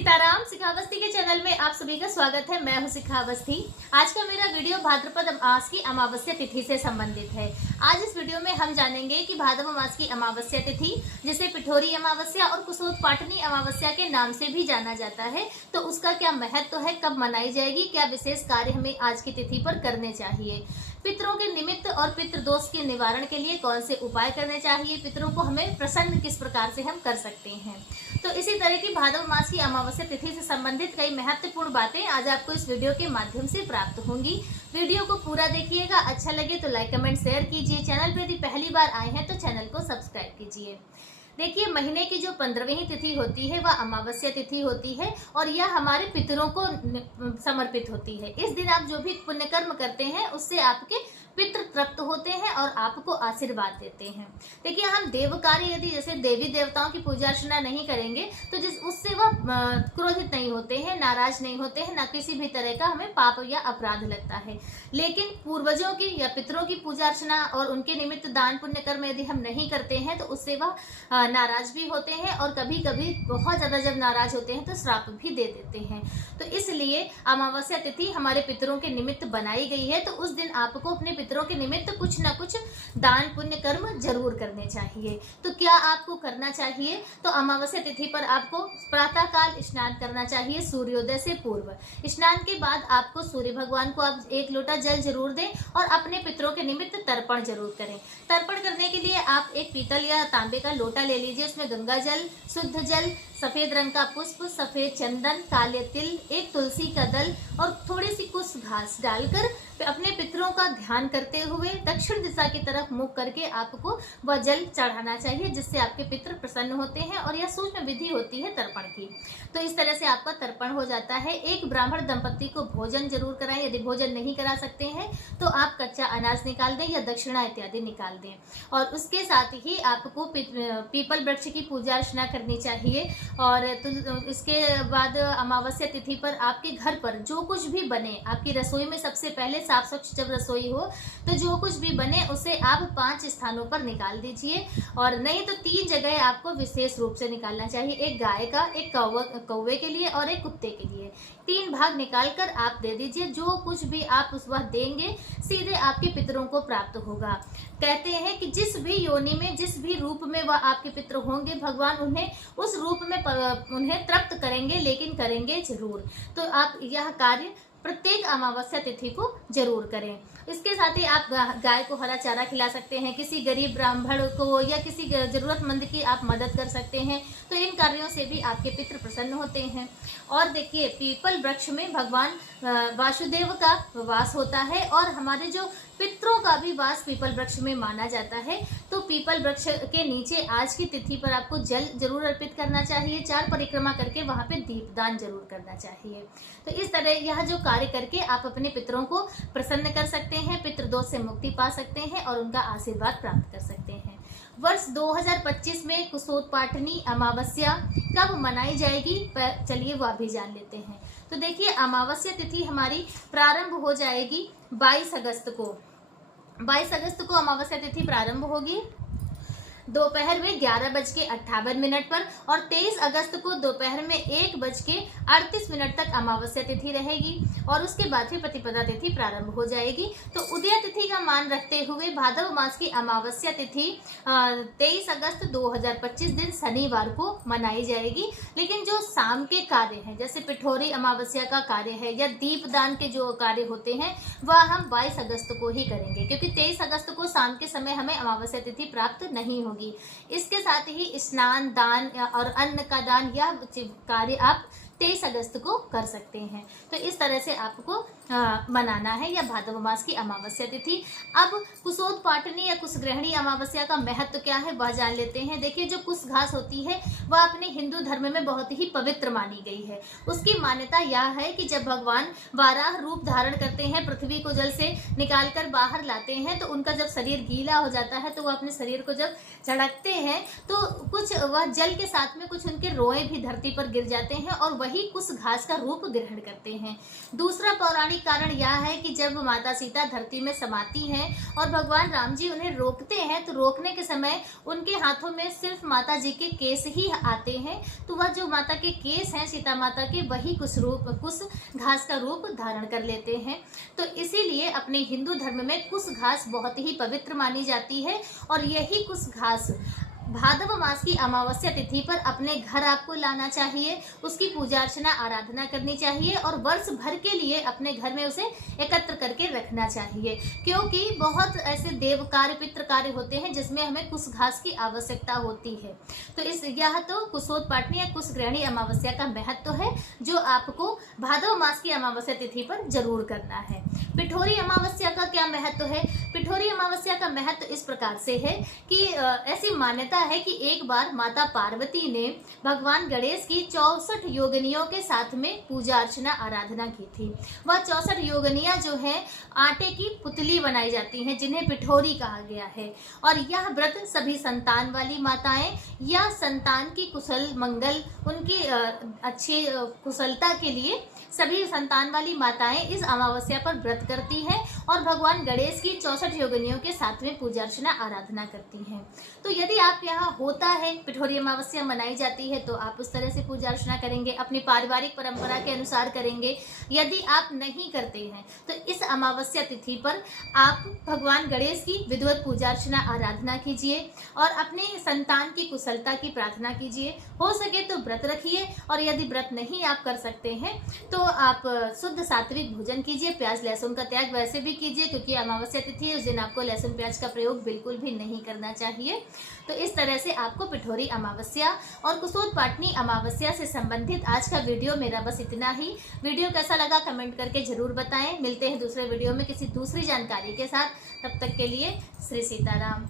सीताराम सिखावस्थी के चैनल में आप सभी का स्वागत है। मैं हूं सिखावस्थी। आज का मेरा वीडियो भाद्रपद मास की अमावस्या तिथि से संबंधित है। आज इस वीडियो में हम जानेंगे कि भाद्रपद मास की अमावस्या तिथि, जिसे पिठोरी अमावस्या और कुशोत्पाटनी अमावस्या के नाम से भी जाना जाता है, तो उसका क्या महत्व है, कब मनाई जाएगी, क्या विशेष कार्य हमें आज की तिथि पर करने चाहिए, पितरों के निमित्त और पितृदोष के निवारण के लिए कौन से उपाय करने चाहिए, पितरों को हमें प्रसन्न किस प्रकार से हम कर सकते हैं। तो इसी तरह की भाद्रपद मास की अमावस्या तिथि से संबंधित कई महत्वपूर्ण बातें आज आपको इस वीडियो के माध्यम से प्राप्त होंगी। वीडियो को पूरा देखिएगा। अच्छा लगे तो लाइक कमेंट शेयर कीजिए। चैनल पर यदि पहली बार आए हैं तो चैनल को सब्सक्राइब कीजिए। देखिए, महीने की जो 15वीं तिथि होती है वह अमावस्या तिथि होती है और यह हमारे पितरों को समर्पित होती है। इस दिन आप जो भी पुण्य कर्म करते हैं उससे आपके पितृ तृप्त होते हैं और आपको आशीर्वाद देते हैं। देखिए, हम देव कार्य यदि जैसे देवी देवताओं की पूजा अर्चना नहीं करेंगे तो उससे वह क्रोधित नहीं होते हैं, नाराज नहीं होते हैं, ना किसी भी तरह का हमें पाप या अपराध लगता है। लेकिन पूर्वजों की या पितरों की पूजा अर्चना और उनके निमित्त दान पुण्य कर्म यदि हम नहीं करते हैं तो उससे वह नाराज भी होते हैं और कभी कभी बहुत ज्यादा जब नाराज होते हैं तो श्राप भी दे देते हैं। तो इसलिए अमावस्या तिथि हमारे पितरों के निमित्त बनाई गई है। तो उस दिन आपको अपने पितरों के निमित्त कुछ न कुछ दान पुण्य कर्म जरूर करने चाहिए। तो क्या आपको करना चाहिए? तो अमावस्या तिथि पर आपको प्रातः काल स्नान करना चाहिए सूर्योदय से पूर्व। स्नान के बाद आपको सूर्य भगवान को आप 1 लोटा जल जरूर दें और अपने पितरों के निमित्त तर्पण जरूर करें। तर्पण करने के लिए आप एक पीतल या तांबे का लोटा ले लीजिए। उसमें गंगा जल, शुद्ध जल, सफेद रंग का पुष्प, सफेद चंदन, काले तिल, एक तुलसी का दल और थोड़ी सी कुछ घास डालकर अपने पितरों का ध्यान करते हुए दक्षिण दिशा की तरफ मुख करके आपको वह जल चढ़ाना चाहिए, जिससे आपके पितृ प्रसन्न होते हैं और यह सूक्ष्म विधि होती है तर्पण की। तो इस तरह से आपका तर्पण हो जाता है। एक ब्राह्मण दंपति को भोजन जरूर कराएं। यदि भोजन नहीं करा सकते हैं तो आप कच्चा अनाज निकाल दें या दक्षिणा इत्यादि निकाल दें। और उसके साथ ही आपको पीपल वृक्ष की पूजा अर्चना करनी चाहिए। और इसके बाद अमावस्या तिथि पर आपके घर पर जो कुछ भी बने, आपकी रसोई में सबसे पहले साफ स्वच्छ जब रसोई हो तो जो कुछ भी बने उसे आप 5 स्थानों पर निकाल दीजिए। और नहीं तो 3 जगह आपको विशेष रूप से निकालना चाहिए। एक गाय का, एक कौवे के लिए और एक कुत्ते के लिए। 3 भाग निकालकर आप दे दीजिए। जो कुछ भी आप उस वक्त देंगे सीधे आपके पितरों को प्राप्त होगा। कहते हैं कि जिस भी योनि में, जिस भी रूप में वह आपके पितर होंगे, भगवान उन्हें उस रूप में उन्हें तृप्त करेंगे, लेकिन करेंगे जरूर। तो आप यह कार्य प्रत्येक अमावस्या तिथि को जरूर करें। इसके साथ ही आप गाय को हरा चारा खिला सकते हैं, किसी गरीब ब्राह्मण को या किसी जरूरतमंद की आप मदद कर सकते हैं। तो इन कार्यों से भी आपके पितृ प्रसन्न होते हैं। और देखिए, पीपल वृक्ष में भगवान वासुदेव का वास होता है और हमारे जो पितरों का भी वास पीपल वृक्ष में माना जाता है। तो पीपल वृक्ष के नीचे आज की तिथि पर आपको जल जरूर अर्पित करना चाहिए। 4 परिक्रमा करके वहां पे दीपदान जरूर करना चाहिए। तो इस तरह यह जो कार्य करके आप अपने पितरों को प्रसन्न कर सकते हैं, पितृदोष से मुक्ति पा सकते हैं और उनका आशीर्वाद प्राप्त कर सकते हैं। वर्ष 2025 में कुशोत्पाटनी अमावस्या कब मनाई जाएगी, चलिए वो अभी जान लेते हैं। तो देखिए, अमावस्या तिथि हमारी प्रारंभ हो जाएगी 22 अगस्त को। 22 अगस्त को अमावस्या तिथि प्रारंभ होगी दोपहर में 11:58 पर और 23 अगस्त को दोपहर में 1:38 तक अमावस्या तिथि रहेगी और उसके बाद फिर प्रतिपदा तिथि प्रारंभ हो जाएगी। तो उदय तिथि का मान रखते हुए भाद्रपद मास की अमावस्या तिथि 23 अगस्त 2025 दिन शनिवार को मनाई जाएगी। लेकिन जो शाम के कार्य हैं, जैसे पिठोरी अमावस्या का कार्य है या दीपदान के जो कार्य होते हैं, वह हम 22 अगस्त को ही करेंगे, क्योंकि 23 अगस्त को शाम के समय हमें अमावस्या तिथि प्राप्त नहीं होगी। इसके साथ ही स्नान, दान और अन्न का दान, यह कार्य आप 23 अगस्त को कर सकते हैं। तो इस तरह से आपको मनाना है या भाद्रपद मास की अमावस्या तिथि। अब कुशोत्पाटनी या कुशग्रहणी अमावस्या का महत्व क्या है वह जान लेते हैं। देखिए, जो कुश घास होती है वह अपने हिंदू धर्म में बहुत ही पवित्र मानी गई है। उसकी मान्यता यह है कि जब भगवान वाराह रूप धारण करते हैं, पृथ्वी को जल से निकालकर बाहर लाते हैं, तो उनका जब शरीर गीला हो जाता है तो वह अपने शरीर को जब झड़कते हैं तो कुछ वह जल के साथ में कुछ उनके रोए भी धरती पर गिर जाते हैं और वही कुश घास का रूप ग्रहण करते हैं। दूसरा पौराणिक कारण यह है कि जब माता सीता धरती में समाती हैं और भगवान राम जी उन्हें रोकते हैं, तो रोकने के समय उनके हाथों में सिर्फ माता जी के केस ही आते हैं हैं तो वह जो माता के केस हैं सीता माता के, वही कुश घास का रूप धारण कर लेते हैं। तो इसीलिए अपने हिंदू धर्म में कुश घास बहुत ही पवित्र मानी जाती है और यही कुश घास भाद्रपद मास की अमावस्या तिथि पर अपने घर आपको लाना चाहिए, उसकी पूजा अर्चना आराधना करनी चाहिए और वर्ष भर के लिए अपने घर में उसे एकत्र करके रखना चाहिए, क्योंकि बहुत ऐसे देव कार्य पितृ कार्य होते हैं जिसमें हमें कुश घास की आवश्यकता होती है। तो यह तो कुशोत्पाटनी या कुशग्रहणी अमावस्या का महत्व है जो आपको भाद्रपद मास की अमावस्या तिथि पर जरूर करना है। पिठोरी अमावस्या का क्या महत्व है? पिठोरी अमावस्या का महत्व इस प्रकार से है कि ऐसी मान्यता है कि एक बार माता पार्वती ने भगवान गणेश की 64 योगिनियों के साथ में पूजा अर्चना आराधना की थी। वह 64 योगिनियां जो है आटे की पुतली बनाई जाती हैं जिन्हें पिठोरी कहा गया है। और यह व्रत सभी संतान वाली माताएं या संतान की कुशल मंगल उनकी अच्छी कुशलता के लिए सभी संतान वाली माताएं इस अमावस्या पर व्रत करती हैं और भगवान गणेश की 64 योगिनियों के साथ में पूजा अर्चना आराधना करती हैं। तो यदि आप यहाँ होता है पिठोरी अमावस्या मनाई जाती है तो आप उस तरह से पूजा अर्चना करेंगे, अपनी पारिवारिक परंपरा के अनुसार करेंगे। यदि आप नहीं करते हैं तो इस अमावस्या तिथि पर आप भगवान गणेश की विधिवत पूजा अर्चना आराधना कीजिए और अपने संतान की कुशलता की प्रार्थना कीजिए। हो सके तो व्रत रखिए और यदि व्रत नहीं आप कर सकते हैं तो आप शुद्ध सात्विक भोजन कीजिए। प्याज लहसुन का त्याग वैसे भी कीजिए क्योंकि अमावस्या तिथि है, उस दिन आपको लहसुन प्याज का प्रयोग बिल्कुल भी नहीं करना चाहिए। तो इस तरह से आपको पिठोरी अमावस्या और कुशोत्पाटनी अमावस्या से संबंधित आज का वीडियो मेरा बस इतना ही। वीडियो कैसा लगा कमेंट करके जरूर बताएं। मिलते हैं दूसरे वीडियो में किसी दूसरी जानकारी के साथ। तब तक के लिए श्री सीताराम।